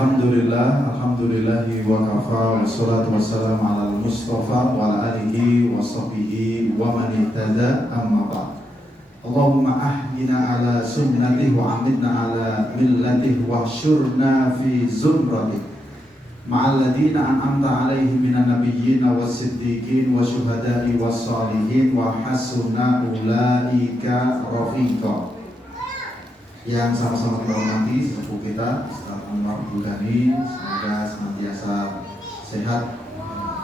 Alhamdulillahi wa kafa, wassalatu wassalamu ala al-mustafa wa ala alihi wa sahbihi wa man ihtada, amma ba'd. Allahumma ahyina ala sunnatih wa amitna ala millatih wa syurna fi zumratih ma'al ladina an'amta alaihim minan nabiyyin was-siddiqin wa syuhada'i was-salihin wa hasuna ulaika rafiqa. Yang sama-sama kita hormati sesepuh kita Ustaz Anwar Bulani, semoga senantiasa sehat,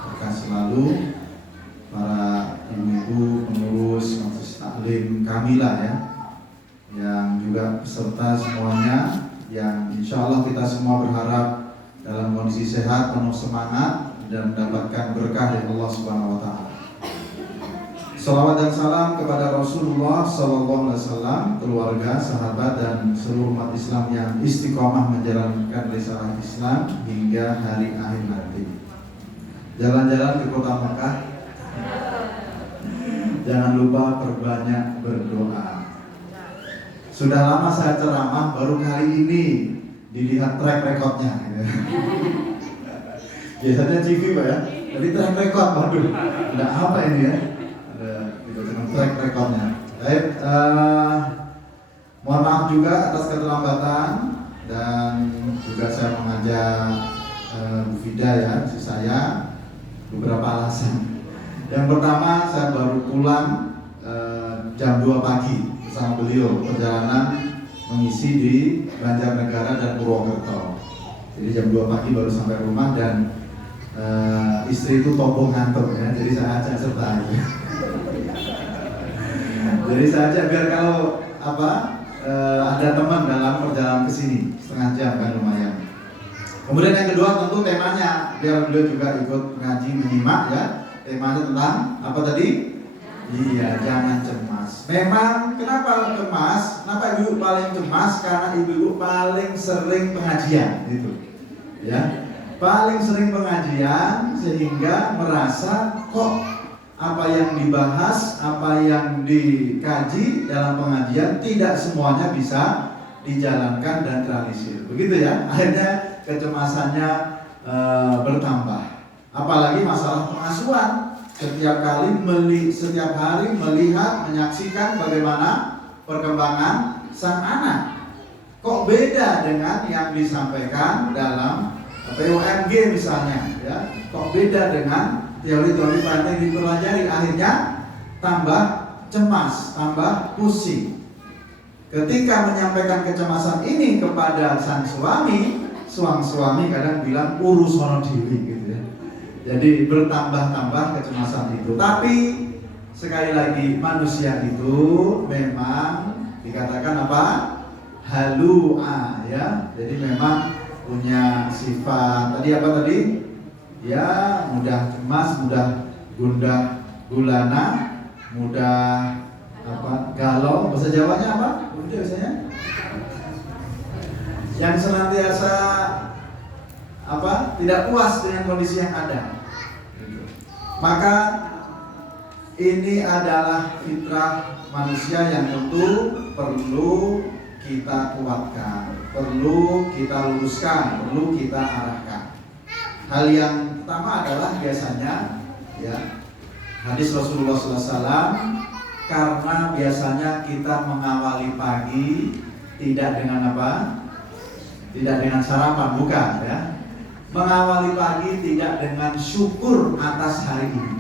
berkah selalu. Para ibu-ibu pengurus majelis taklim kami lah ya, yang juga peserta semuanya, yang insya Allah kita semua berharap dalam kondisi sehat, penuh semangat dan mendapatkan berkah dari Allah Subhanahu Wa Taala. Salawat dan salam kepada Rasulullah Sallallahu Alaihi Wasallam, keluarga, sahabat dan seluruh umat Islam yang istiqomah menjalankan risalah Islam hingga hari akhir nanti. Jalan-jalan ke kota Mekah, jangan lupa perbanyak berdoa. Sudah lama saya ceramah, baru kali ini dilihat track recordnya. Biasanya TV Pak ya, tapi track record, waduh, udah apa ini ya? Track recordnya. Baik, mohon maaf juga atas keterlambatan dan juga saya mengajak Bu Fida ya, istri saya, beberapa alasan. Yang pertama, saya baru pulang jam 2 pagi bersama beliau, perjalanan mengisi di Banjarnegara dan Purwokerto. Jadi jam 2 pagi baru sampai rumah dan istri itu tombong ngantuk ya, jadi saya ajak serta aja. Jadi saya ajak biar kalau ada teman dalam perjalanan ke sini, setengah jam kan lumayan. Kemudian yang kedua tentu temanya, biar beliau juga ikut ngaji menyimak ya. Temanya tentang apa tadi? Iya, jangan cemas. Memang kenapa cemas? Kenapa ibu paling cemas? Karena ibu paling sering pengajian gitu. Ya. Paling sering pengajian sehingga merasa kok apa yang dibahas, apa yang dikaji dalam pengajian tidak semuanya bisa dijalankan dan terrealisir. Begitu ya. Akhirnya kecemasannya bertambah. Apalagi masalah pengasuhan. Setiap hari melihat, menyaksikan bagaimana perkembangan sang anak. Kok beda dengan yang disampaikan dalam PUMG misalnya, ya? Kok beda dengan teori-teori yang dipelajari? Akhirnya tambah cemas, tambah pusing. Ketika menyampaikan kecemasan ini kepada sang suami kadang bilang urus sono diri gitu ya. Jadi bertambah-tambah kecemasan itu. Tapi sekali lagi manusia itu memang dikatakan apa? Halua ya. Jadi memang punya sifat tadi apa tadi? Ya, mudah cemas, mudah gundah gulana, mudah galau. Bahasa Jawanya apa? Biasanya yang senantiasa tidak puas dengan kondisi yang ada. Maka ini adalah fitrah manusia yang tentu perlu kita kuatkan, perlu kita luruskan, perlu kita arahkan. Hal yang pertama adalah biasanya ya hadis Rasulullah SAW, karena biasanya kita mengawali pagi tidak dengan apa? Tidak dengan sarapan, bukan ya. Mengawali pagi tidak dengan syukur atas hari ini.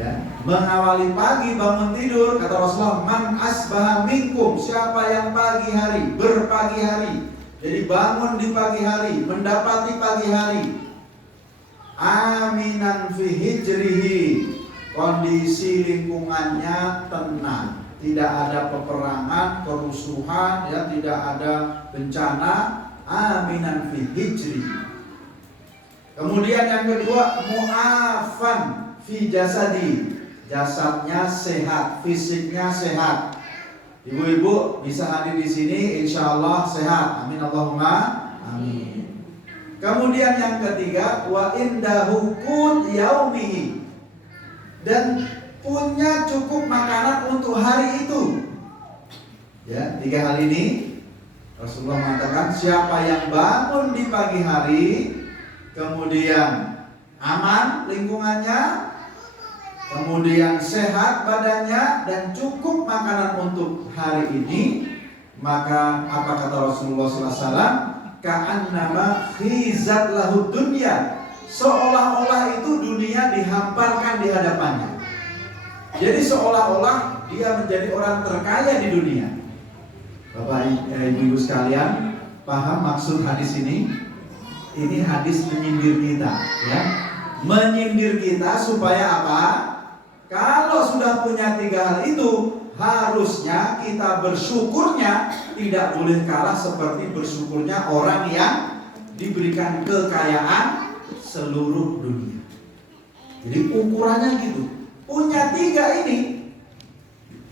Ya. Mengawali pagi bangun tidur, kata Rasulullah, man asbaha minkum, siapa yang pagi hari, berpagi hari. Jadi bangun di pagi hari, mendapati pagi hari. Aminan fi hijrihi, kondisi lingkungannya tenang, tidak ada peperangan, kerusuhan, ya, tidak ada bencana. Aminan fi hijri. Kemudian yang kedua, mu'afan fi jasadi, jasadnya sehat, fisiknya sehat. Ibu-ibu bisa hadir di sini, insya Allah sehat. Amin Allahumma amin. Kemudian yang ketiga, wa indahu qut yaumihi, dan punya cukup makanan untuk hari itu. Ya, 3 hal ini Rasulullah mengatakan siapa yang bangun di pagi hari, kemudian aman lingkungannya, kemudian sehat badannya dan cukup makanan untuk hari ini, maka apa kata Rasulullah SAW? Ka'annama khizat lahud dunya, seolah-olah itu dunia dihamparkan di hadapannya. Jadi seolah-olah dia menjadi orang terkaya di dunia. Bapak ibu sekalian, paham maksud hadis ini? Ini hadis menyindir kita, ya. Menyindir kita supaya apa? Kalau sudah punya 3 hal itu, harusnya kita bersyukurnya tidak boleh kalah seperti bersyukurnya orang yang diberikan kekayaan seluruh dunia. Jadi ukurannya gitu. Punya 3 ini,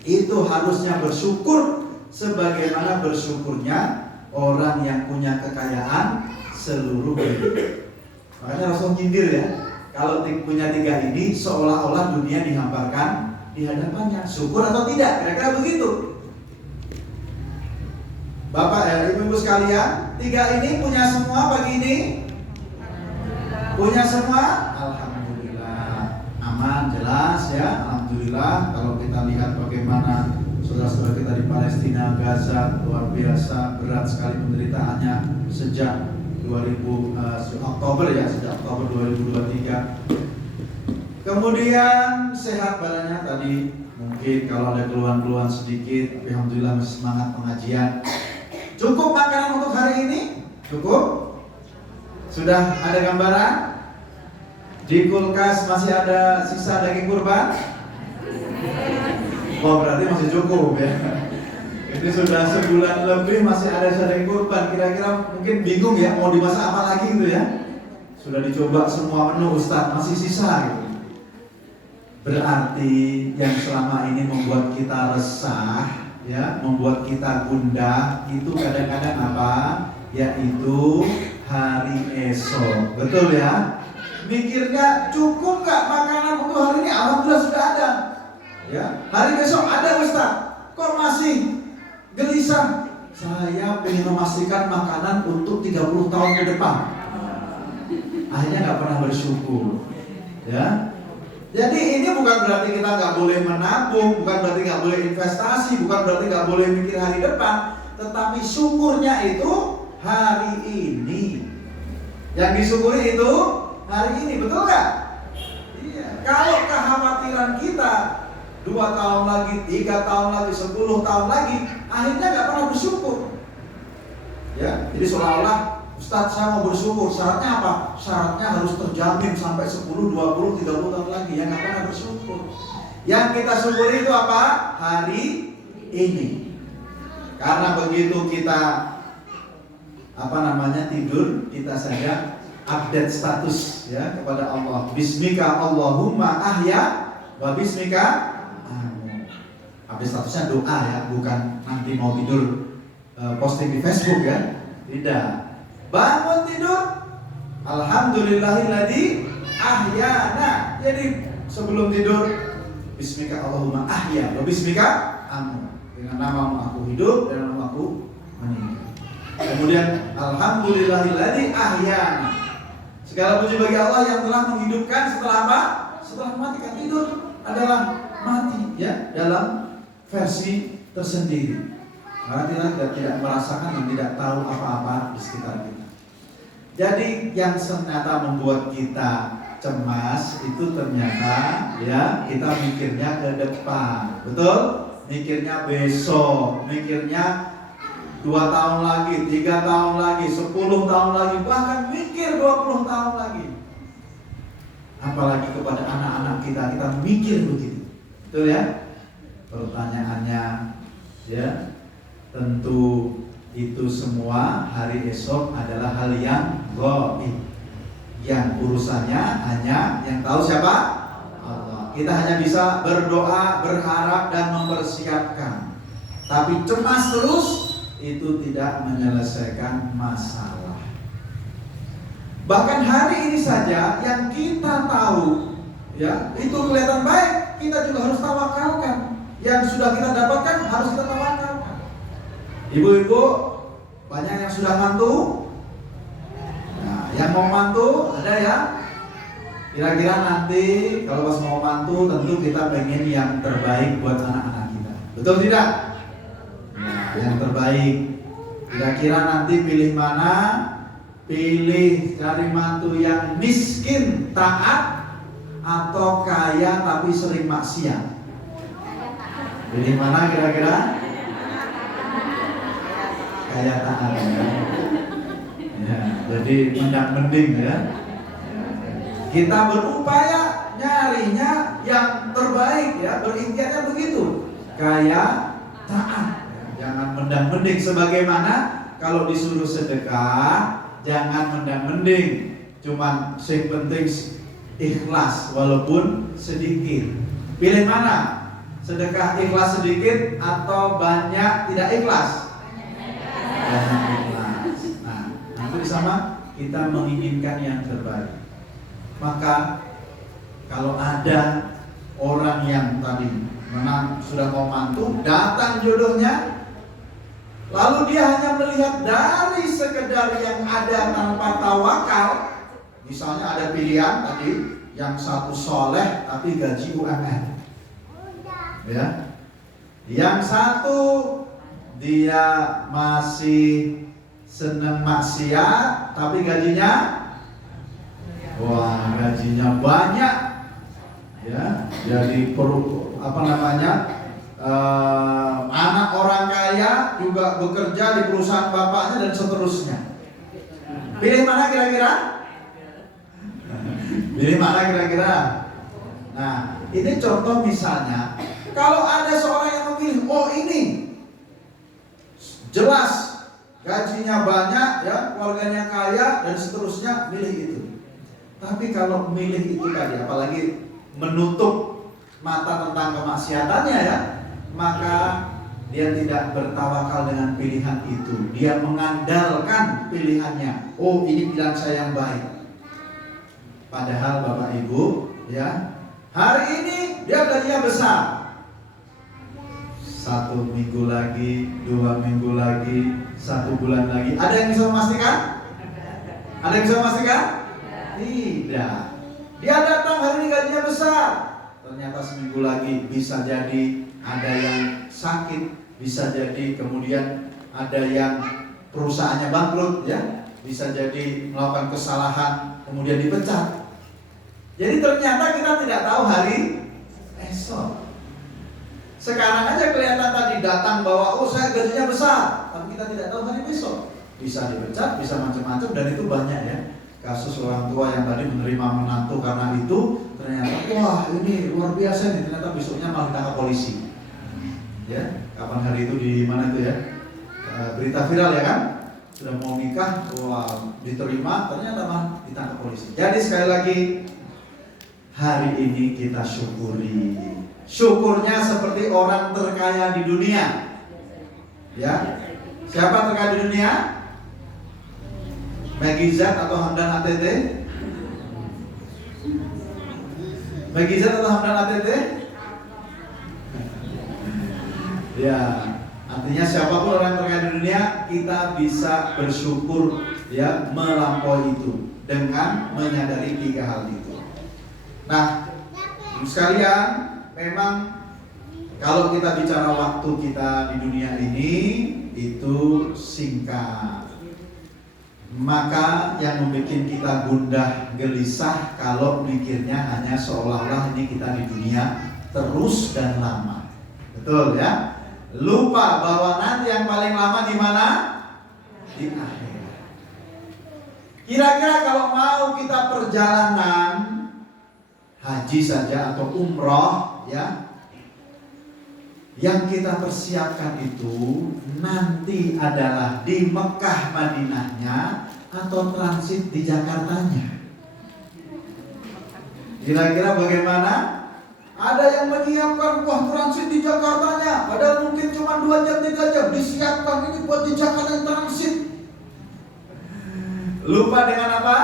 itu harusnya bersyukur sebagaimana bersyukurnya orang yang punya kekayaan seluruh dunia. Makanya Rasul nyindir ya, kalau punya 3 ini seolah-olah dunia dihamparkan di hadapannya. Syukur atau tidak? Kira-kira begitu. Bapak ibu sekalian, 3 ini punya semua pagi ini? Punya semua? Alhamdulillah. Aman, jelas ya. Alhamdulillah. Kalau kita lihat bagaimana saudara-saudara kita di Palestina, Gaza, luar biasa berat sekali penderitaannya sejak Oktober ya, sejak Oktober 2023. Kemudian sehat badannya tadi, mungkin kalau ada keluhan-keluhan sedikit, tapi alhamdulillah masih semangat pengajian. Cukup makanan untuk hari ini? Cukup? Sudah ada gambaran? Di kulkas masih ada sisa daging kurban? Oh, berarti masih cukup ya. Ini sudah sebulan lebih masih ada sisa daging kurban. Kira-kira mungkin bingung ya, mau dimasak apa lagi gitu ya. Sudah dicoba semua menu Ustaz, masih sisa gitu. Berarti yang selama ini membuat kita resah, ya, membuat kita gundah, itu kadang-kadang apa? Yaitu hari esok. Betul ya? Mikirnya cukup nggak makanan untuk hari ini? Alhamdulillah sudah ada. Ya, hari besok ada Ustaz. Kok masih gelisah? Saya ingin memastikan makanan untuk 30 tahun ke depan. Akhirnya nggak pernah bersyukur. Ya. Jadi ini bukan berarti kita nggak boleh menabung, bukan berarti nggak boleh investasi, bukan berarti nggak boleh mikir hari depan. Tetapi syukurnya itu hari ini. Yang disyukuri itu hari ini, betul nggak? Iya. Kalau kekhawatiran kita 2 tahun lagi, 3 tahun lagi, 10 tahun lagi, akhirnya nggak pernah bersyukur. Ya, jadi seolah-olah Ustaz saya mau bersyukur, syaratnya apa? Syaratnya harus terjamin sampai 10, 20, 30 tahun lagi. Ya nggak pernah bersyukur. Yang kita syukuri itu apa? Hari ini. Karena begitu kita tidur, kita saja update status ya kepada Allah. Bismika Allahumma ahya wa bismika amu. Update statusnya doa ya, bukan nanti mau tidur posting di Facebook ya. Tidak. Bangun tidur, alhamdulillahilladzi ahyana. Jadi sebelum tidur, bismika Allahumma ahya wa bismika amu. Dengan namamu aku hidup dan namamu aku meninggal. Kemudian alhamdulillahilladzi ahyana. Segala puji bagi Allah yang telah menghidupkan setelah apa? Setelah mematikan. Tidur adalah mati ya, dalam versi tersendiri. Karena kita tidak merasakan dan tidak tahu apa-apa di sekitar kita. Jadi yang ternyata membuat kita cemas itu ternyata ya kita mikirnya ke depan, betul? Mikirnya besok, mikirnya 2 tahun lagi, 3 tahun lagi, 10 tahun lagi, bahkan mikir 20 tahun lagi. Apalagi kepada anak-anak kita mikir begitu, betul ya? Pertanyaannya ya, tentu itu semua hari esok adalah hal yang gaib, yang urusannya hanya yang tahu siapa? Allah. Kita hanya bisa berdoa, berharap dan mempersiapkan. Tapi cemas terus itu tidak menyelesaikan masalah. Bahkan hari ini saja yang kita tahu ya, itu kelihatan baik, kita juga harus tawakalkan. Yang sudah kita dapatkan harus kita tawakalkan. Ibu-ibu, Banyak yang sudah mantu. Nah, yang mau mantu ada ya? Kira-kira nanti kalau pas mau mantu tentu kita pengen yang terbaik buat anak-anak kita. Betul tidak? Nah, yang terbaik. Kira-kira nanti pilih mana? Pilih cari mantu yang miskin, taat, atau kaya tapi sering maksiat. Pilih mana kira-kira? Kaya taat ya. Jadi mending ya. Kita berupaya nyarinya yang terbaik ya, berikhtiarnya begitu. Kaya taat. Jangan mendang-mending, sebagaimana kalau disuruh sedekah jangan mendang-mending, cuman yang penting ikhlas walaupun sedikit. Pilih mana? Sedekah ikhlas sedikit atau banyak tidak ikhlas? Banyak ikhlas. Nah, nanti sama kita menginginkan yang terbaik. Maka kalau ada orang yang tadi sudah mau mantu, datang jodohnya, lalu dia hanya melihat dari sekedar yang ada tanpa tawakal. Misalnya ada pilihan tadi, yang satu soleh tapi gaji UMR, ya. Yang satu dia masih seneng maksiat tapi gajinya, wah gajinya banyak, ya. Jadi anak orang kaya juga bekerja di perusahaan bapaknya dan seterusnya. Pilih mana kira-kira? Pilih mana kira-kira? Nah, ini contoh misalnya, kalau ada seorang yang memilih, oh ini jelas gajinya banyak, ya, keluarganya kaya dan seterusnya, milih itu. Tapi kalau milih itu tadi, apalagi menutup mata tentang kemaksiatannya ya, maka dia tidak bertawakal dengan pilihan itu. Dia mengandalkan pilihannya. Oh, ini pilihan saya yang baik. Padahal Bapak Ibu, ya, hari ini dia gajinya besar. 1 minggu lagi, 2 minggu lagi, 1 bulan lagi. Ada yang bisa memastikan? Ada yang bisa memastikan? Tidak. Dia datang hari ini gajinya besar. Ternyata seminggu lagi bisa jadi ada yang sakit, bisa jadi kemudian ada yang perusahaannya bangkrut, ya, bisa jadi melakukan kesalahan kemudian dipecat. Jadi ternyata kita tidak tahu hari esok. Sekarang aja kelihatan tadi datang bahwa oh saya gajinya besar, tapi kita tidak tahu hari besok. Bisa dipecat, bisa macam-macam, dan itu banyak ya. Kasus orang tua yang tadi menerima menantu karena itu, ternyata wah ini luar biasa nih, ternyata besoknya malah ditangkap polisi. Ya, kapan hari itu di mana itu ya? Berita viral ya kan? Sudah mau nikah, wah diterima, ternyata malah ditangkap polisi. Jadi sekali lagi, hari ini kita syukuri. Syukurnya seperti orang terkaya di dunia. Ya, siapa terkaya di dunia? Maggie Z atau Hamdan ATT? Maggie Z atau Hamdan ATT? Ya, artinya siapapun orang terkaya di dunia, kita bisa bersyukur ya melampaui itu dengan menyadari 3 hal itu. Nah, sekalian, memang kalau kita bicara waktu kita di dunia ini itu singkat. Maka yang membuat kita gundah gelisah kalau mikirnya hanya seolah-olah ini kita di dunia terus dan lama. Betul ya? Lupa bahwa nanti yang paling lama di mana? Di akhirat. Kira-kira kalau mau kita perjalanan haji saja atau umroh ya, yang kita persiapkan itu nanti adalah di Mekah Madinahnya atau transit di Jakartanya. Kira-kira bagaimana? Ada yang menyiapkan wah transit di Jakartanya, padahal mungkin cuma 2 jam 3 jam, disiapkan ini buat di Jakarta transit. Lupa dengan apa?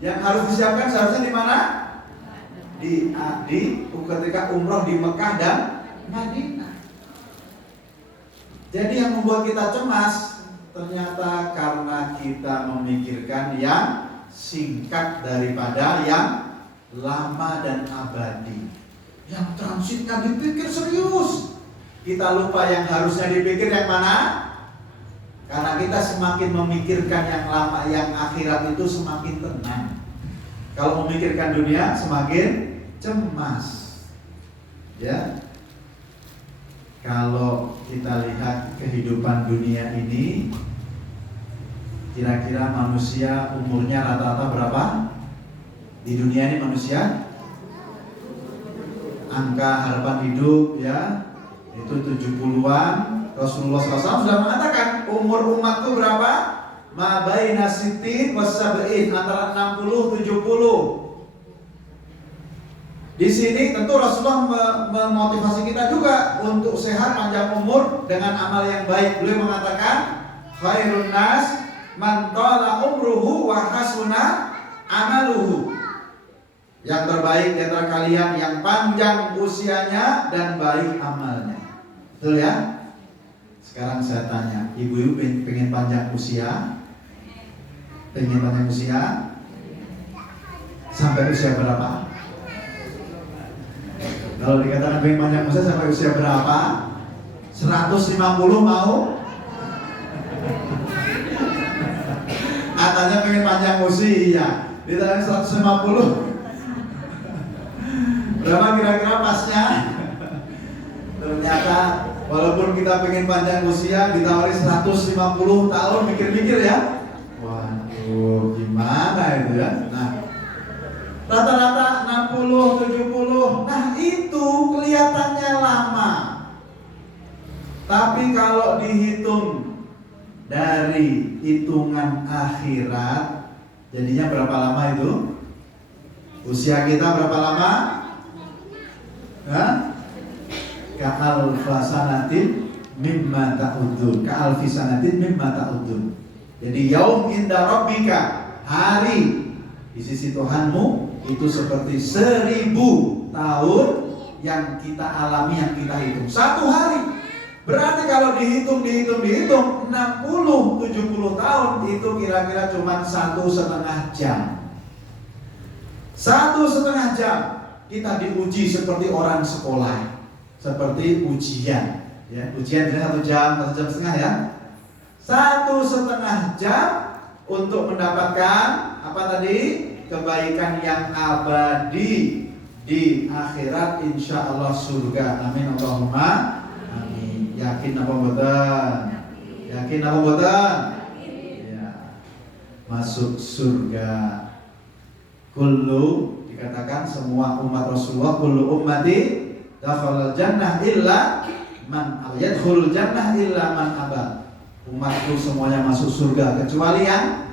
Yang harus disiapkan seharusnya di mana? Di ketika umroh di Mekah dan Madinah. Jadi yang membuat kita cemas Ternyata karena kita memikirkan yang singkat daripada yang lama dan abadi. Yang transitnya dipikir serius, kita lupa yang harusnya dipikir yang mana. Karena kita semakin memikirkan yang lama, yang akhirat itu semakin tenang. Kalau memikirkan dunia semakin cemas. Ya. Kalau kita lihat kehidupan dunia ini, kira-kira manusia umurnya rata-rata berapa? Di dunia ini manusia, angka harapan hidup ya, itu 70-an. Rasulullah SAW sudah mengatakan umur umat itu berapa? Ma baina sittin was-sab'in, antara 60 70. Di sini tentu Rasulullah memotivasi kita juga untuk sehat, panjang umur dengan amal yang baik. Beliau mengatakan khairun nas man tala umruhu wa hasuna amaluhu. Yang terbaik di antara kalian yang panjang usianya dan baik amalnya. Betul ya? Sekarang saya tanya, ibu-ibu pengen panjang usia? Pengen panjang usia? Sampai usia berapa? Kalau dikatakan pengen panjang usia sampai usia berapa? 150 mau? Katanya pengen panjang usia, ditanya 150. Berapa kira-kira pasnya? Ternyata walaupun kita pengen panjang usia, ditawari 150 tahun, mikir-mikir ya. Waduh, gimana itu ya? Nah, rata-rata 60, 70. Nah, itu kelihatannya lama. Tapi kalau dihitung dari hitungan akhirat, jadinya berapa lama itu? Usia kita berapa lama? Hah? Ka'alfasanatin mimma ta'udun. Ka'alfisanatin mimma ta'udun. Jadi yaum inda rabbika, hari di sisi Tuhanmu itu seperti 1000 tahun yang kita alami, yang kita hitung. Satu hari. Berarti kalau dihitung 60, 70 tahun itu kira-kira cuma 1,5 jam. 1,5 jam kita diuji seperti orang sekolah. Seperti ujian, ya, ujian bisa 1 jam, 1,5 jam ya. 1,5 jam untuk mendapatkan apa tadi? Kebaikan yang abadi di akhirat, insya Allah surga. Amin Allahumma amin. Yakin apa betul? Yakin apa betul? Ya. Masuk surga. Kullu, dikatakan semua umat Rasulullah, kullu ummati dakhalal jannah illa man yadkhulul jannah illa man aba. Umatku semuanya masuk surga kecuali yang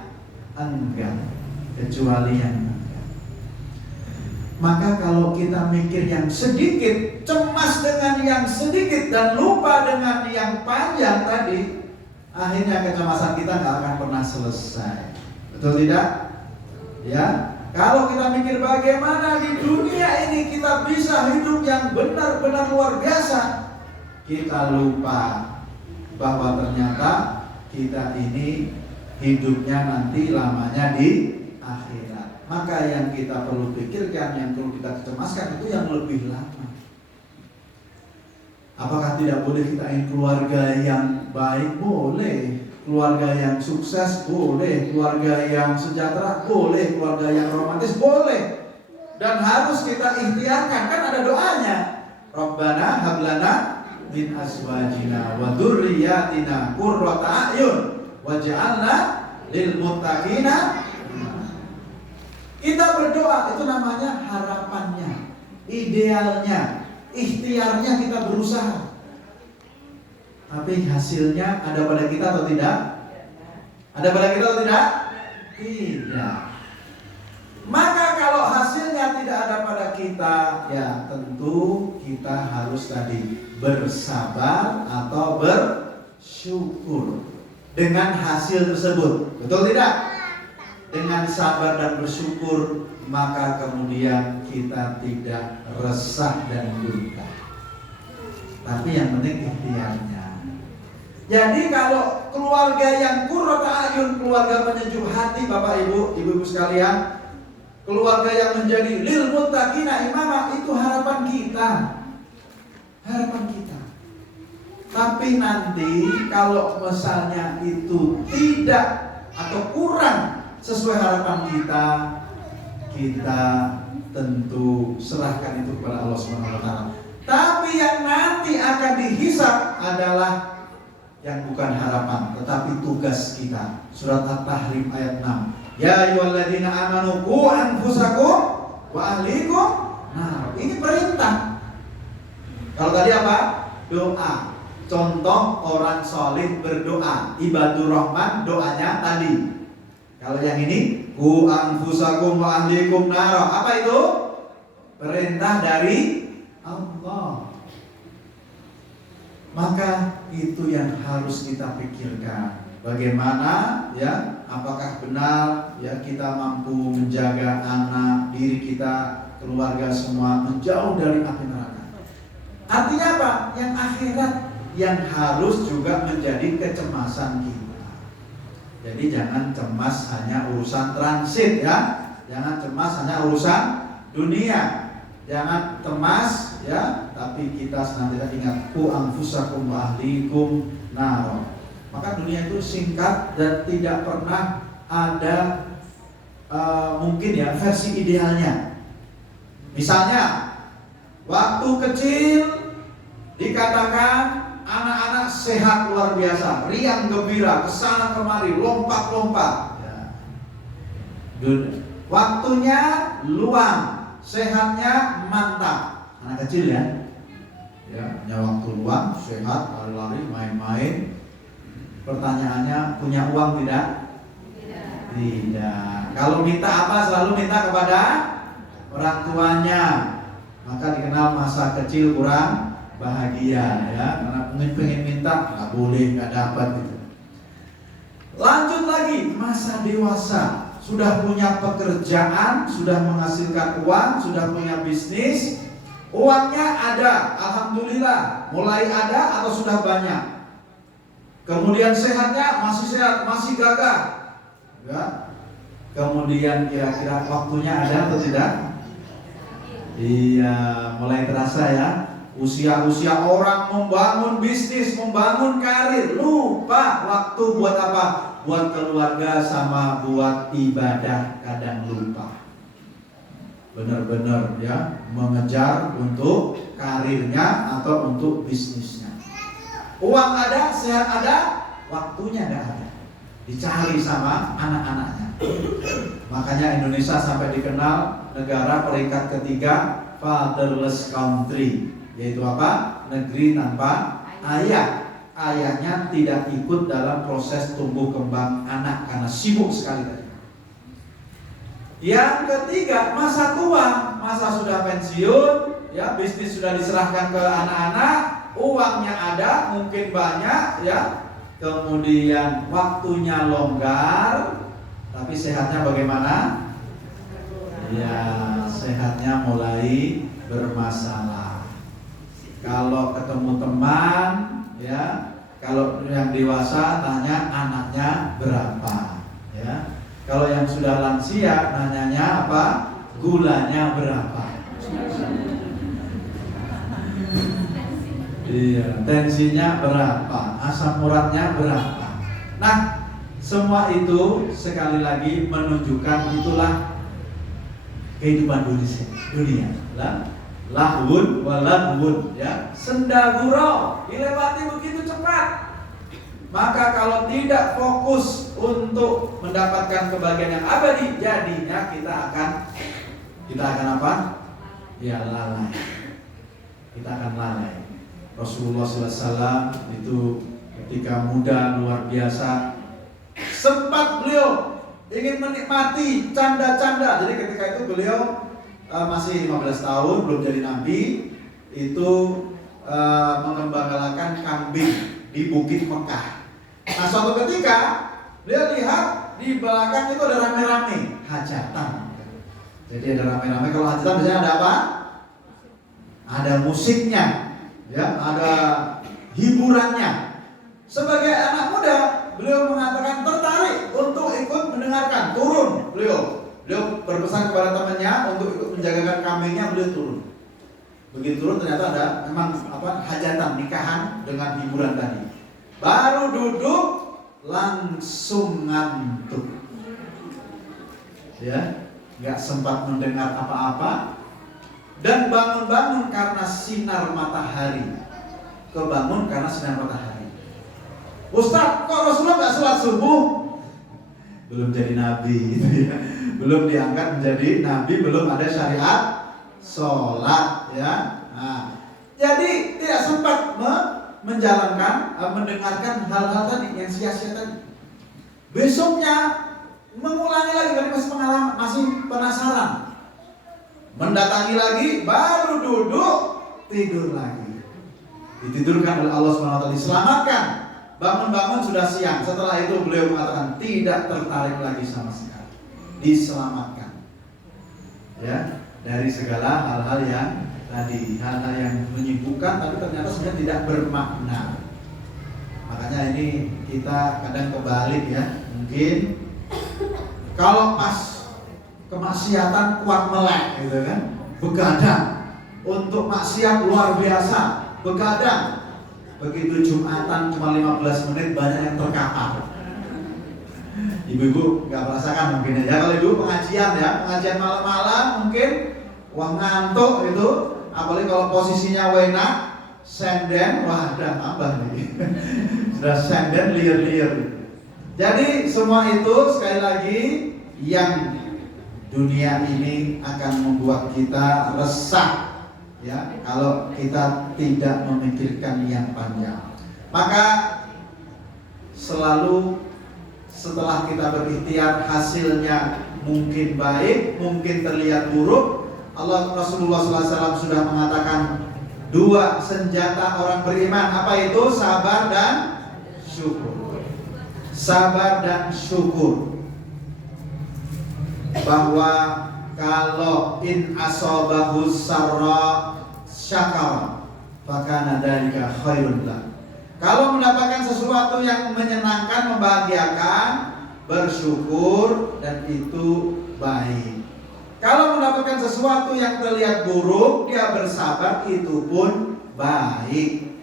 enggan. Kecuali yang enggan. Maka kalau kita mikir yang sedikit, cemas dengan yang sedikit dan lupa dengan yang panjang tadi, akhirnya kecemasan kita nggak akan pernah selesai. Betul tidak? Ya. Kalau kita mikir bagaimana di dunia ini kita bisa hidup yang benar-benar luar biasa, kita lupa bahwa ternyata kita ini hidupnya nanti lamanya di akhirat. Maka yang kita perlu pikirkan, yang perlu kita cemaskan itu yang lebih lama. Apakah tidak boleh kita ingin keluarga yang baik? Boleh. Keluarga yang sukses boleh, keluarga yang sejahtera boleh, keluarga yang romantis boleh. Dan harus kita ikhtiarkan, kan ada doanya. Rabbana hablana min azwajina wa dzurriyyatina qurrata a'yun waj'alna lil muttaqina. Kita berdoa, itu namanya harapannya, idealnya, ikhtiarnya kita berusaha. Tapi hasilnya ada pada kita atau tidak? Ada pada kita atau tidak? Tidak. Maka kalau hasilnya tidak ada pada kita, ya tentu kita harus tadi bersabar atau bersyukur dengan hasil tersebut. Betul tidak? Dengan sabar dan bersyukur, maka kemudian kita tidak resah dan duka. Tapi yang penting ikhtiarnya. Jadi kalau keluarga yang qurratu a'yun, keluarga penyejuk hati Bapak Ibu, Ibu-ibu sekalian, keluarga yang menjadi lil muttaqina imamah, itu harapan kita. Harapan kita. Tapi nanti kalau misalnya itu tidak atau kurang sesuai harapan kita, kita tentu serahkan itu kepada Allah Subhanahu wa taala. Tapi yang nanti akan dihisab adalah yang bukan harapan, tetapi tugas kita. Surat At-Tahrim ayat 6. Ya ayyuhalladzina amanu qu anfusakum wa ahlikum. Nah, ini perintah. Kalau tadi apa? Doa. Contoh orang soleh berdoa. Ibadur Rahman doanya tadi. Kalau yang ini qu anfusakum wa ahlikum nar. Apa itu? Perintah dari Allah. Maka itu yang harus kita pikirkan. Bagaimana ya? Apakah benar ya kita mampu menjaga anak, diri kita, keluarga semua menjauh dari api neraka? Artinya apa? Yang akhirat yang harus juga menjadi kecemasan kita. Jadi jangan cemas hanya urusan transit ya. Jangan cemas hanya urusan dunia. Jangan cemas ya, tapi kita senantiasa ingat qu anfusakum wa ahlikum nar. Maka dunia itu singkat dan tidak pernah ada mungkin ya versi idealnya. Misalnya waktu kecil dikatakan anak-anak sehat luar biasa, riang gembira, kesana kemari, lompat-lompat ya. Waktunya luang, sehatnya mantap. Anak kecil ya, punya waktu luang, sehat, lari-lari, main-main. Pertanyaannya, punya uang tidak? Tidak. Kalau minta apa? Selalu minta kepada orang tuanya. Maka dikenal masa kecil kurang bahagia ya, karena pengen minta nggak boleh, nggak dapat gitu. Lanjut lagi masa dewasa. Sudah punya pekerjaan, sudah menghasilkan uang, sudah punya bisnis, uangnya ada, alhamdulillah, mulai ada atau sudah banyak. Kemudian sehatnya masih sehat, masih gagah, ya. Kemudian kira-kira waktunya ada atau tidak? Iya, mulai terasa ya. Usia-usia orang membangun bisnis, membangun karir, lupa waktu buat apa? Buat keluarga sama buat ibadah, kadang lupa. Benar-benar ya, mengejar untuk karirnya atau untuk bisnisnya. Uang ada, sehat ada, waktunya nggak ada. Dicari sama anak-anaknya. Makanya Indonesia sampai dikenal negara peringkat ketiga fatherless country, yaitu apa? Negeri tanpa ayah. Ayahnya tidak ikut dalam proses tumbuh kembang anak karena sibuk sekali tadi. Yang ketiga, masa tua, masa sudah pensiun, ya bisnis sudah diserahkan ke anak-anak, uangnya ada, mungkin banyak, ya. Kemudian waktunya longgar, tapi sehatnya bagaimana? Ya, sehatnya mulai bermasalah. Kalau ketemu teman, ya, kalau yang dewasa tanya anaknya berapa, ya. Kalau yang sudah lansia nanyanya apa? Gulanya berapa? Iya, tensinya berapa? Asam uratnya berapa? Nah, semua itu sekali lagi menunjukkan itulah kehidupan dunia. Lahun walahun, ya, senda gurau, dilewati begitu cepat. Maka kalau tidak fokus untuk mendapatkan kebahagiaan yang abadi, jadinya kita akan apa? Ya, lalai. Kita akan lalai. Rasulullah SAW itu ketika muda luar biasa, sempat beliau ingin menikmati canda-canda. Jadi ketika itu beliau masih 15 tahun, belum jadi nabi, itu mengembangkan kambing di Bukit Mekah. Nah, suatu ketika dia lihat di belakang itu ada rame-rame hajatan. Jadi ada rame-rame. Kalau hajatan biasanya ada apa? Ada musiknya, ya, ada hiburannya. Sebagai anak muda, beliau mengatakan tertarik untuk ikut mendengarkan. Turun beliau berpesan kepada temannya untuk ikut menjagakan kambingnya. Beliau turun. Begitu turun ternyata ada memang hajatan nikahan dengan hiburan tadi. Baru duduk langsung ngantuk. Ya, nggak sempat mendengar apa-apa dan bangun-bangun karena sinar matahari. Kebangun karena sinar matahari. Ustaz, kok Rasulullah nggak sholat subuh? Belum jadi nabi, gitu ya. Belum diangkat menjadi nabi, belum ada syariat sholat, ya. Nah, jadi tidak sempat menjalankan, mendengarkan hal-hal tadi yang sia-sia tadi. Besoknya mengulangi lagi, karena masih pengalaman, masih penasaran. Mendatangi lagi, baru duduk, tidur lagi. Ditidurkan oleh Allah SWT, diselamatkan. Bangun-bangun sudah siang. Setelah itu beliau mengatakan tidak tertarik lagi sama sekali. Diselamatkan. Ya, dari segala hal-hal yang tadi, hal-hal yang menyibukkan tapi ternyata sebenarnya tidak bermakna. Makanya ini kita kadang kebalik ya. Mungkin kalau pas kemaksiatan kuat melek gitu kan, begadang untuk maksiat luar biasa, begadang. Begitu Jumatan cuma 15 menit banyak yang terkapar. Ibu-ibu nggak merasakan mungkin ya. Kalau ibu pengajian ya, pengajian malam-malam mungkin wah ngantuk itu, apalagi kalau posisinya wena, senden, wah udah tambah nih. Sudah senden liar-liar. Jadi semua itu sekali lagi yang dunia ini akan membuat kita resah. Ya, kalau kita tidak memikirkan yang panjang, maka selalu setelah kita berikhtiar hasilnya mungkin baik, mungkin terlihat buruk. Rasulullah SAW sudah mengatakan 2 senjata orang beriman, apa itu? Sabar dan syukur. Sabar dan syukur. Bahwa kalau in asobahu sarra syakara fakana dzalika khairun lah. Kalau mendapatkan sesuatu yang menyenangkan, membahagiakan, bersyukur dan itu baik. Kalau mendapatkan sesuatu yang terlihat buruk, dia bersabar, itu pun baik.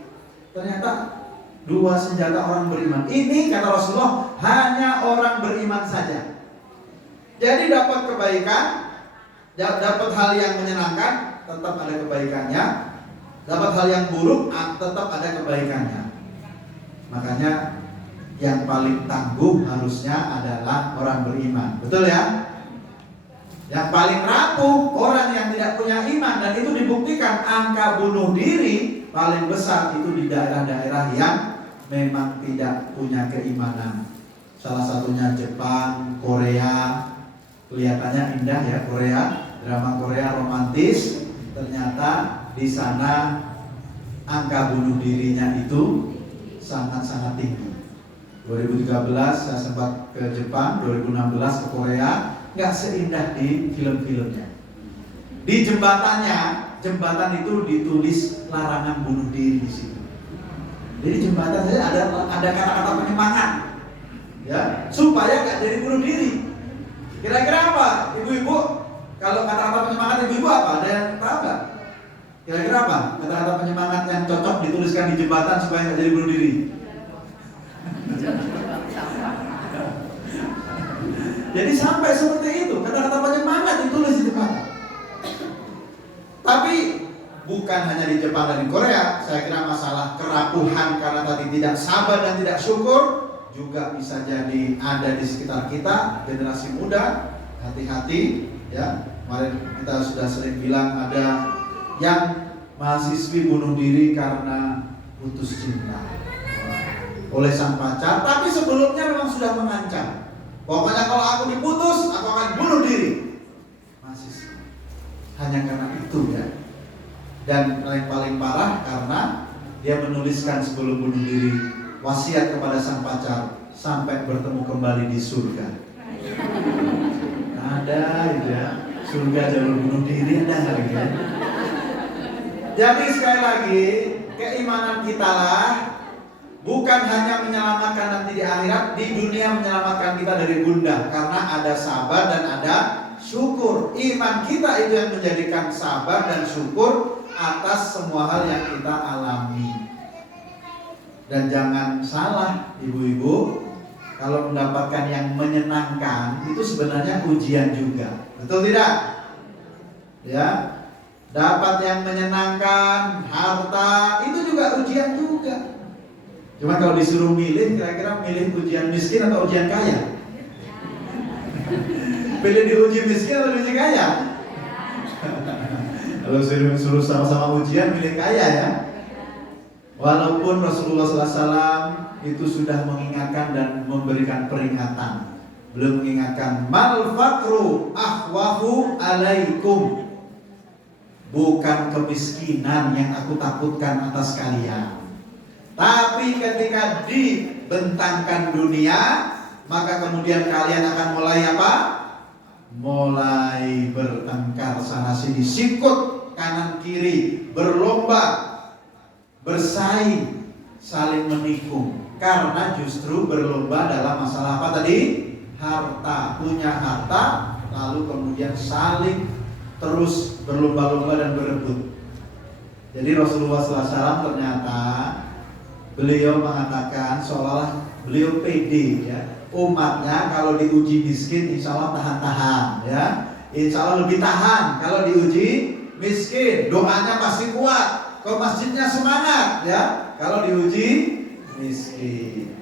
Ternyata 2 senjata orang beriman. Ini kata Rasulullah hanya orang beriman saja. Jadi dapat kebaikan, dapat hal yang menyenangkan, tetap ada kebaikannya. Dapat hal yang buruk, tetap ada kebaikannya. Makanya yang paling tangguh harusnya adalah orang beriman. Betul ya? Yang paling rapuh orang yang tidak punya iman. Dan itu dibuktikan angka bunuh diri paling besar itu di daerah-daerah yang memang tidak punya keimanan. Salah satunya Jepang, Korea. Kelihatannya indah ya Korea, drama Korea romantis. Ternyata di sana angka bunuh dirinya itu sangat-sangat tinggi. 2013 saya sempat ke Jepang, 2016 ke Korea, nggak seindah di film-filmnya. Di jembatan itu ditulis larangan bunuh diri di situ. Jadi jembatan saja ada kata-kata penyemangat, ya, supaya nggak jadi bunuh diri. Kira-kira apa, ibu-ibu? Kalau kata-kata penyemangat ibu-ibu apa? Ada yang tahu nggak? Kira-kira apa kata-kata penyemangat yang cocok dituliskan di jembatan supaya nggak jadi bunuh diri? Jadi sampai seperti itu, kata-kata penyemangat ditulis di jembatan. Tapi bukan hanya di Jepang dan di Korea, saya kira masalah kerapuhan karena tadi tidak sabar dan tidak syukur juga bisa jadi ada di sekitar kita, generasi muda. Hati-hati ya. Kemarin kita sudah sering bilang ada yang mahasiswi bunuh diri karena putus cinta oleh sang pacar, tapi sebelumnya memang sudah mengancam, pokoknya kalau aku diputus aku akan bunuh diri. Mahasiswi hanya karena itu ya. Dan yang paling parah karena dia menuliskan sebelum bunuh diri wasiat kepada sang pacar sampai bertemu kembali di surga. Ada ya, surga jalur bunuh diri ada nggak ya? Jadi sekali lagi keimanan kita lah bukan hanya menyelamatkan nanti di akhirat, di dunia menyelamatkan kita dari gundah, karena ada sabar dan ada syukur. Iman kita itu yang menjadikan sabar dan syukur atas semua hal yang kita alami. Dan jangan salah ibu-ibu, kalau mendapatkan yang menyenangkan itu sebenarnya ujian juga. Betul tidak? Ya, dapat yang menyenangkan, harta itu juga ujian juga. Cuma kalau disuruh milih, kira-kira milih ujian miskin atau ujian kaya? Pilih diuji miskin atau diuji kaya? Kalau suruh sama-sama ujian, milih kaya ya. Walaupun Rasulullah SAW itu sudah mengingatkan dan memberikan peringatan, belum mengingatkan mal fakru akhwafu alaikum, bukan kemiskinan yang aku takutkan atas kalian, tapi ketika dibentangkan dunia, maka kemudian kalian akan mulai apa? Mulai bertengkar sana sini, sikut kanan kiri, berlomba, bersaing, saling menikung. Karena justru berlomba dalam masalah apa tadi? Harta, punya harta, lalu kemudian saling terus berlomba-lomba dan berebut. Jadi Rasulullah SAW ternyata beliau mengatakan seolah beliau pede ya, umatnya kalau diuji miskin insya Allah tahan-tahan ya, insya Allah lebih tahan kalau diuji miskin, doanya pasti kuat, ke masjidnya semangat ya. Kalau diuji miskin,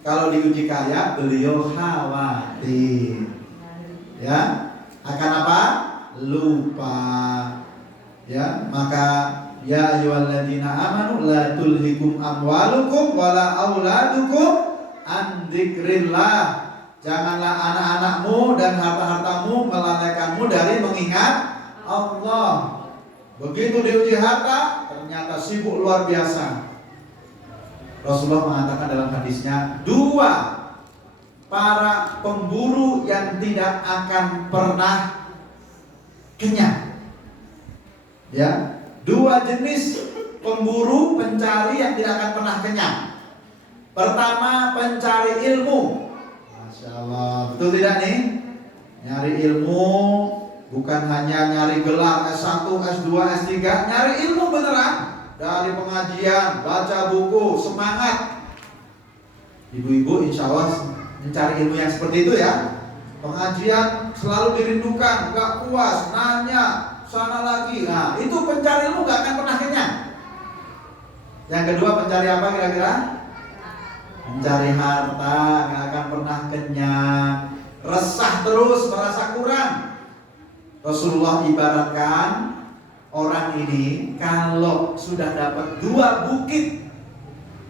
kalau diuji kaya beliau khawatir ya, akan apa? Lupa ya. Maka ya ayyuhalladzina amanu la tulhikum amwalukum wala auladukum an dzikrillah. Janganlah anak-anakmu dan harta-hartamu melalaikanmu dari mengingat Allah. Begitu diuji harta, ternyata sibuk luar biasa. Rasulullah mengatakan dalam hadisnya, dua para pemburu yang tidak akan pernah kenyang. Ya, dua jenis pemburu pencari yang tidak akan pernah kenyang. Pertama, pencari ilmu. Masya Allah, betul tidak nih? Nyari ilmu bukan hanya nyari gelar S1, S2, S3, nyari ilmu beneran. Dari pengajian, baca buku, semangat. Ibu-ibu insya Allah mencari ilmu yang seperti itu ya. Pengajian selalu dirindukan, gak puas, nanya sana lagi. Nah, itu pencari ilmu gak akan pernah kenyang. Yang kedua, pencari apa kira-kira? Mencari harta, gak akan pernah kenyang. Resah terus, merasa kurang. Rasulullah ibaratkan orang ini kalau sudah dapat dua bukit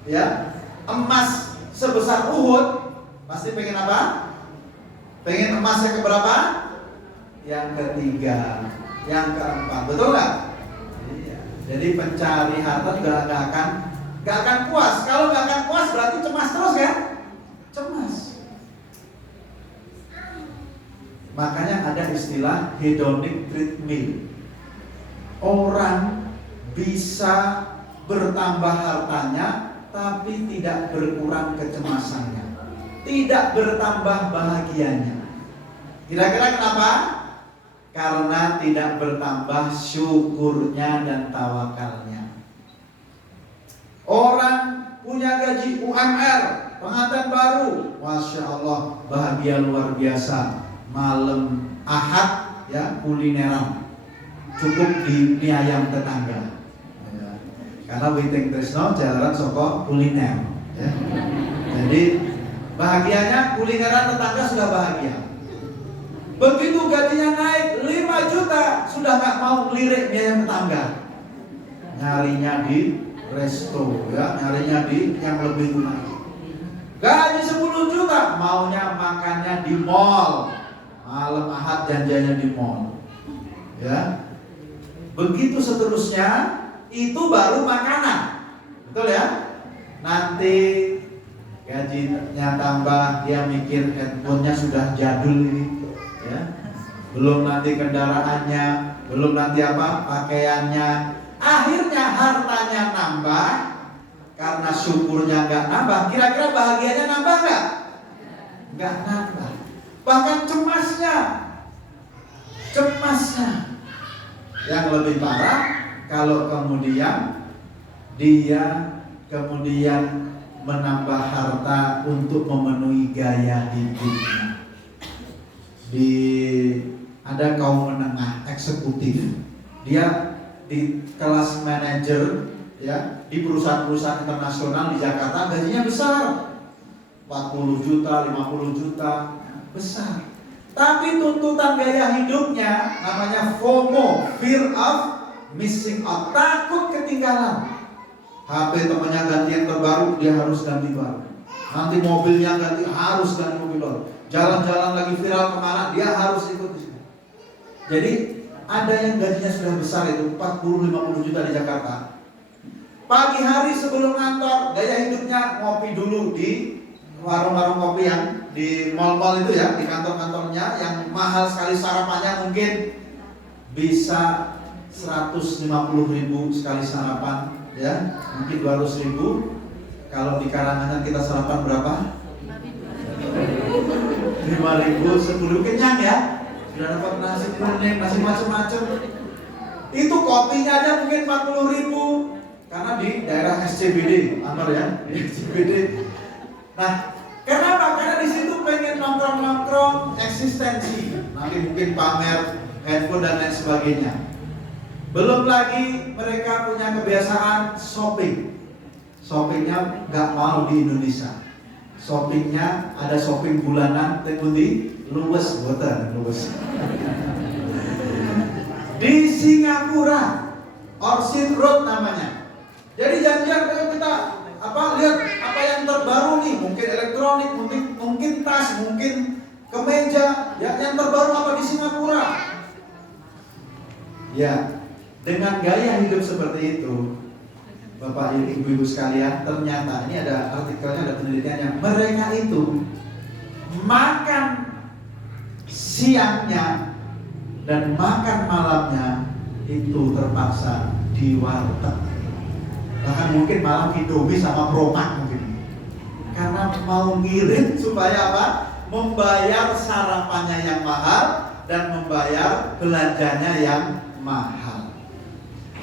ya, emas sebesar Uhud, pasti pengen apa? Pengen emasnya keberapa? Yang ketiga, yang keempat, betul nggak? Iya. Jadi pencari harta juga nggak akan puas. Kalau nggak akan puas berarti cemas terus kan? Cemas. Makanya ada istilah hedonic treadmill. Orang bisa bertambah hartanya, tapi tidak berkurang kecemasannya, tidak bertambah bahagianya. Kira-kira kenapa? Karena tidak bertambah syukurnya dan tawakalnya. Orang punya gaji UMR, pengantin baru, Masya Allah, bahagia luar biasa. Malam Ahad ya, kulineran, cukup di mie ayam tetangga ya. Karena Witing Tresno jalanan soko kuliner ya. Jadi bahagianya kulineran tetangga sudah bahagia. Begitu gajinya naik 5 juta, sudah gak mau ngelirik mie ayam tetangga, nyarinya di resto ya, nyarinya di yang lebih naik. Gaji 10 juta, maunya makannya di mall. Malam Ahad janjiannya di mall ya. Begitu seterusnya, itu baru makanan, betul ya. Nanti gajinya tambah, dia mikir handphonenya sudah jadul ini ya. Belum nanti kendaraannya, belum nanti apa pakaiannya. Akhirnya hartanya nambah, karena syukurnya nggak nambah, kira-kira bahagianya nambah nggak? Nggak nambah. Bahkan cemasnya. Yang lebih parah kalau kemudian dia menambah harta untuk memenuhi gaya hidupnya. Ada kaum menengah eksekutif, dia di kelas manajer ya di perusahaan-perusahaan internasional di Jakarta, gajinya besar, 40 juta, 50 juta, besar. Tapi tuntutan gaya hidupnya namanya FOMO, fear of missing out, takut ketinggalan. HP temannya ganti yang terbaru, dia harus ganti baru. Nanti mobilnya ganti, harus ganti mobil baru. Jalan-jalan lagi viral kemana, dia harus ikut di sini. Jadi ada yang gajinya sudah besar itu 40-50 juta di Jakarta. Pagi hari sebelum kantor, gaya hidupnya ngopi dulu di warung-warung kopi yang di mal-mal itu ya, di kantor-kantornya yang mahal sekali, sarapannya mungkin bisa 150.000 sekali sarapan ya, mungkin 200.000. Kalau di Karanganyar kita sarapan berapa? 5.000, 10 kenyang ya. Sudah dapat nasi kuning, nasi macam-macam. Itu kopinya aja mungkin 40.000 karena di daerah SCBD, Amar ya, di SCBD. Nah, kenapa? Karena di situ pengen nongkrong-nongkrong eksistensi. Nanti mungkin pamer handphone dan lain sebagainya. Belum lagi mereka punya kebiasaan shopping. Shoppingnya nggak mau di Indonesia. Shoppingnya ada shopping bulanan, di luwes, luwes. Di Singapura, Orchard Road namanya. Jadi janjian kita lihat apa yang terbaru nih, mungkin elektronik, mungkin tas, mungkin kemeja, ya yang terbaru apa di Singapura. Ya, dengan gaya hidup seperti itu, Bapak Ibu sekalian, ternyata ini ada artikelnya, ada penelitiannya. Mereka itu makan siangnya dan makan malamnya itu terpaksa di warteg. Bahkan mungkin malam Indomie sama Promak mungkin. Karena mau ngirit supaya apa? Membayar sarapannya yang mahal dan membayar belanjanya yang mahal.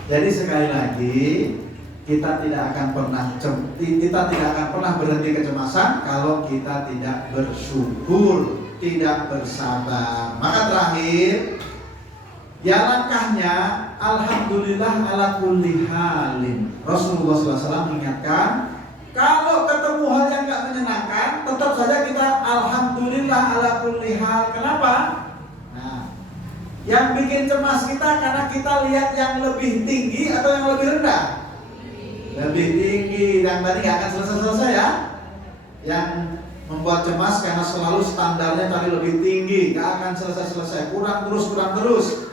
Jadi sekali lagi, kita tidak akan pernah berhenti kecemasan kalau kita tidak bersyukur, tidak bersabar. Maka terakhir, ya langkahnya alhamdulillah ala kulli halin. Rasulullah SAW mengingatkan, kalau ketemu hal yang gak menyenangkan, tetap saja kita alhamdulillah ala kulli hal. Kenapa? Nah, yang bikin cemas kita karena kita lihat yang lebih tinggi atau yang lebih rendah? Lebih tinggi. Yang tadi gak akan selesai-selesai ya. Yang membuat cemas karena selalu standarnya tadi lebih tinggi, gak akan selesai-selesai, kurang terus.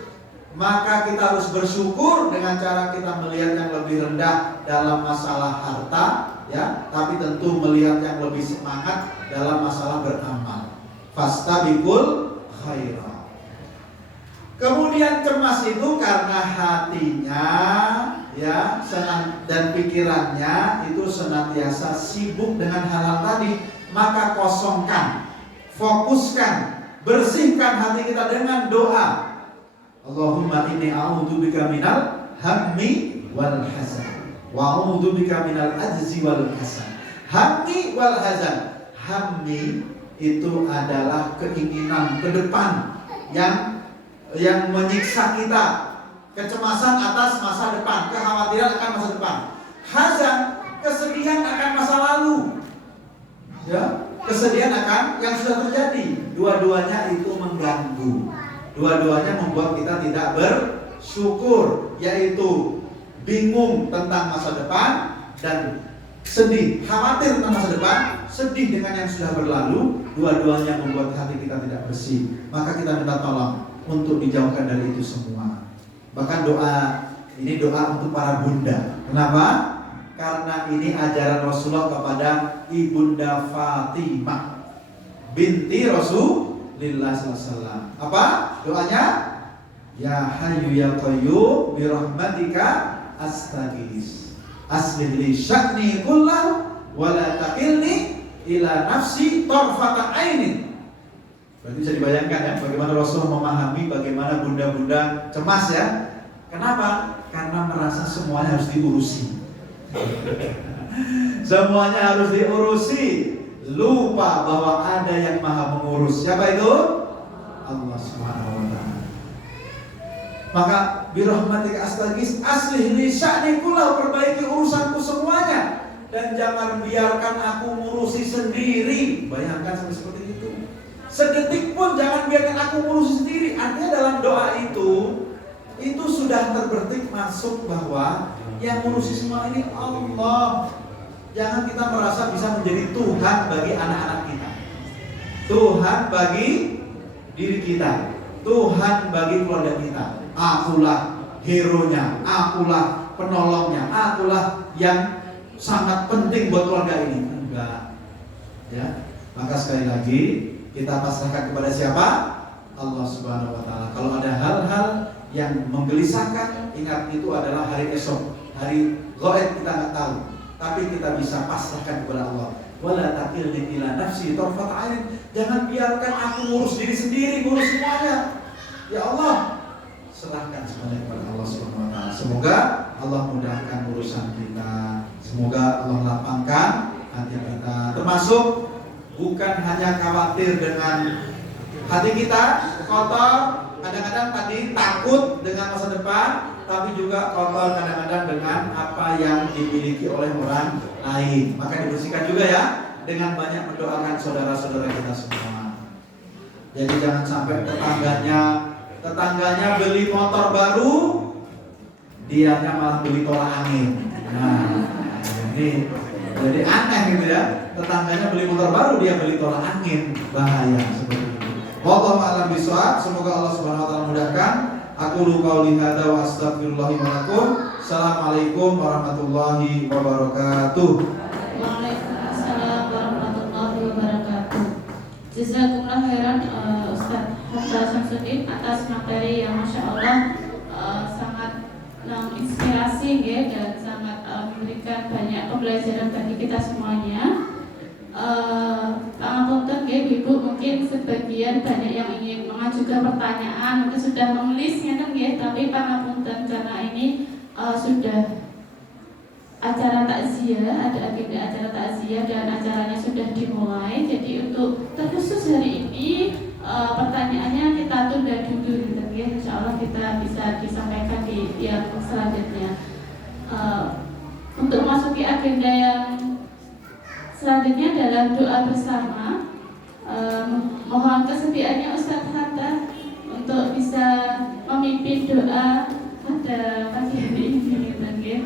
Maka kita harus bersyukur dengan cara kita melihat yang lebih rendah dalam masalah harta ya, tapi tentu melihat yang lebih semangat dalam masalah beramal. Fastabiqul khairat. Kemudian cemas itu karena hatinya ya dan pikirannya itu senantiasa sibuk dengan hal-hal tadi. Maka kosongkan, fokuskan, bersihkan hati kita dengan doa. Allahumma inni a'udzubika minal hammi wal hazan wa a'udzubika minal ajzi wal kasal. Hammi wal hazan. Hammi itu adalah keinginan ke depan yang menyiksa kita, kecemasan atas masa depan, kekhawatiran akan masa depan. Hazan, kesedihan akan masa lalu. Ya, kesedihan akan yang sudah terjadi. Dua-duanya itu mengganggu. Dua-duanya membuat kita tidak bersyukur, yaitu bingung tentang masa depan dan sedih, khawatir tentang masa depan, sedih dengan yang sudah berlalu. Dua-duanya membuat hati kita tidak bersih. Maka kita minta tolong untuk dijauhkan dari itu semua. Bahkan doa ini doa untuk para bunda. Kenapa? Karena ini ajaran Rasulullah kepada Ibunda Fatimah binti Rasulullah SAW. Apa doanya? Ya Hayyu Ya Qayyum bi rahmatika astaghits. aslih li sya'ni kullahu wa la taqilni ila nafsi tarfata ainin. Berarti bisa dibayangkan ya bagaimana Rasulullah memahami bagaimana bunda-bunda cemas ya. Kenapa? Karena merasa semuanya harus diurusi. Semuanya harus diurusi. Lupa bahwa ada yang maha mengurus. Siapa itu? Allah Subhanahu wa ta'ala. Maka birahmatika astaghits aslih li sya'ni kullahu, perbaiki urusanku semuanya dan jangan biarkan aku ngurusi sendiri. Bayangkan sampai seperti itu. Sedetik pun jangan biarkan aku ngurusi sendiri. Artinya dalam doa itu sudah terbetik masuk bahwa yang ngurusi semua ini Allah. Jangan kita merasa bisa menjadi Tuhan bagi anak-anak kita, Tuhan bagi diri kita, Tuhan bagi keluarga kita. Akulah hero-nya, akulah penolongnya, akulah yang sangat penting buat keluarga ini. Enggak. Ya. Maka sekali lagi kita pasrahkan kepada siapa? Allah Subhanahu wa ta'ala. Kalau ada hal-hal yang menggelisahkan, ingat itu adalah hari esok, hari ghaib, kita nggak tahu. Tapi kita bisa pasrahkan kepada Allah. Wala taqilni ila nafsi tarfata ain. Jangan biarkan aku ngurus diri sendiri, ngurus semuanya. Ya Allah, serahkan semuanya kepada Allah Subhanahu wa ta'ala. Semoga Allah mudahkan urusan kita. Semoga Allah lapangkan hati kita. Termasuk bukan hanya khawatir dengan hati kita kotor, kadang-kadang tadi takut dengan masa depan, tapi juga kotor kadang-kadang dengan apa yang dimiliki oleh orang lain. Maka dibersihkan juga ya dengan banyak mendoakan saudara-saudara kita semua. Jadi jangan sampai tetangganya beli motor baru, dianya malah beli tolak angin. Nah, ini jadi aneh gitu ya. Tetangganya beli motor baru, dia beli tolak angin. Bahaya seperti itu. Wallahu a'lam bishawab. Semoga Allah Subhanahu wa ta'ala mudahkan. Aku qauli hadza wa astaghfirullahi wa lakum. Assalamualaikum warahmatullahi wabarakatuh. Waalaikumsalam warahmatullahi wabarakatuh. Jazakumullah khairan Ustaz Hamza Syamsuddin atas materi yang Masya Allah sangat menginspirasi ya, dan sangat memberikan banyak pembelajaran bagi kita semuanya. Pangapunten nggih Ibu, mungkin sebagian banyak yang ingin mengajukan pertanyaan, mungkin sudah menulisnya kan nggih, tapi pangapunten karena ini sudah acara takziah, ada agenda acara takziah dan acaranya sudah dimulai. Jadi untuk terkhusus hari ini pertanyaannya kita tunda dulu gitu ya. Insyaallah kita bisa disampaikan di yang selanjutnya. Untuk memasuki agenda yang selanjutnya adalah doa bersama. Mohon kesediaannya Ustaz Hatta untuk bisa memimpin doa pada pagi hari ini, ya.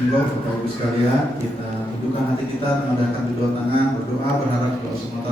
Bapak Ibu sekalian, kita tundukkan hati kita, mengadakan kedua tangan, berdoa, berharap kepada Allah SWT